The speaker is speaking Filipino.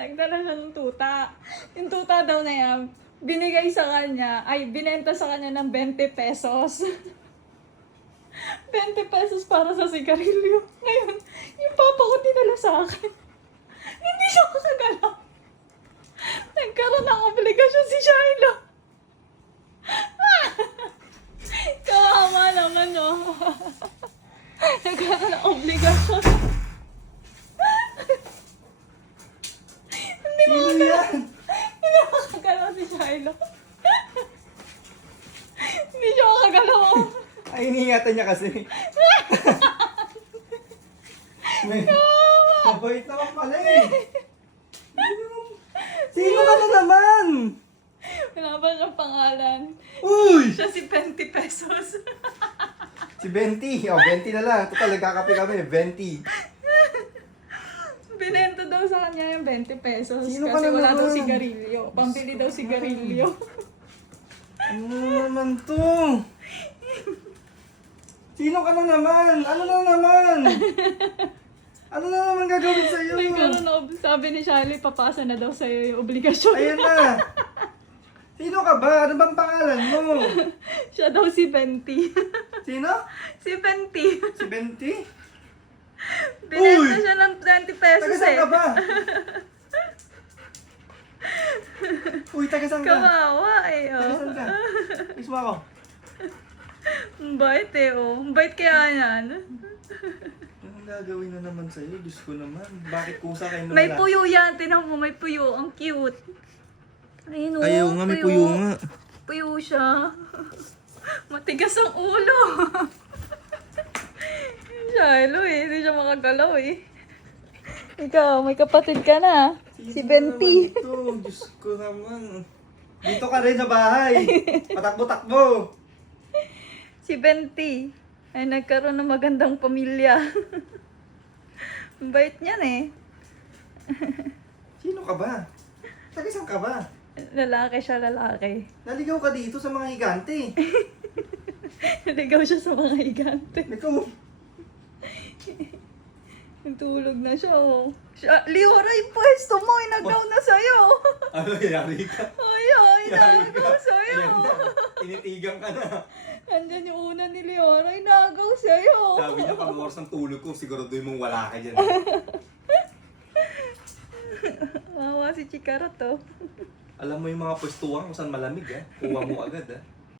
nagdala siya ng tuta. Yung tuta daw na yan, binigay sa kanya, ay binenta sa kanya ng 20 pesos. 20 pesos para sa sigarilyo. Ngayon, yung papa ko dinala sa akin. Hindi siya makagalaw. Nagkaroon ng obligasyon si Shiloh. Kawawa naman, no? Nagkaroon ng obligasyon. Sino yan? Hindi makakagalaw si Shiloh. Hindi siya makagalaw. Ay, iniingatan niya kasi. May, mabait naman pala eh. Sino ka na naman? Wala ba siyang pangalan? Uy! Siya si 20 pesos. Si Venti. O, 20 na lang. Total, nagkakape kami. 20. Binenta daw sa kanya yung 20 pesos Sino kasi ka wala daw naman? sigarilyo. Pambili daw sigarilyo. Ano naman to? Sino ka na naman? Ano na naman? Ano na naman gagawin sa'yo? Nagkaroon na, sabi ni Charlie, papasa na daw sa'yo yung obligasyon. Ayan na. Sino ka ba? Ano bang pangalan mo? Siya daw si 20. Sino? Si 20. Si Venti? Binenta Uy! siya ng 20 pesos Taga saan eh. ka ba? Uy, taga saan ka? Kawawa eh. Taga Oh. saan ka? Mismo ako. Ang bait eh. Oh. Ang bait kaya yan. Anong gagawin na naman sa'yo? Diyos ko naman. Bakit kusa kayo lumala? May puyo yan. Tinan mo, may puyo. Ang cute. Ayun oh, Ayaw nga, may puyo nga. Puyo siya. Matigas ang ulo. Shiloh eh. Hindi siya makagalaw eh. Ikaw, may kapatid ka na. Si Benti. Ito, Diyos ko naman. Dito ka rin sa bahay. Patakbo-takbo. Si Benti. Ay nagkaroon ng magandang pamilya. Ang bait niyan eh. Sino ka ba? Taga saan ka ba? Lalaki siya, lalaki. Naligaw ka dito sa mga higante. Naligaw siya sa mga higante. Ikaw, Tulog na siya oh. Liora, yung pwesto mo, inagaw na sa'yo. ano yari ka? Ay, inagaw sa'yo. Ayan na, tinitigan ka na. Andyan yung una ni Liora, inagaw sa'yo. Sabi niya, pag oras ng tulog ko, siguraduhin mong wala ka dyan. Mawa si Chikarot oh. Alam mo yung mga pwestuhan kung saan malamig, eh. Kuha mo agad, eh.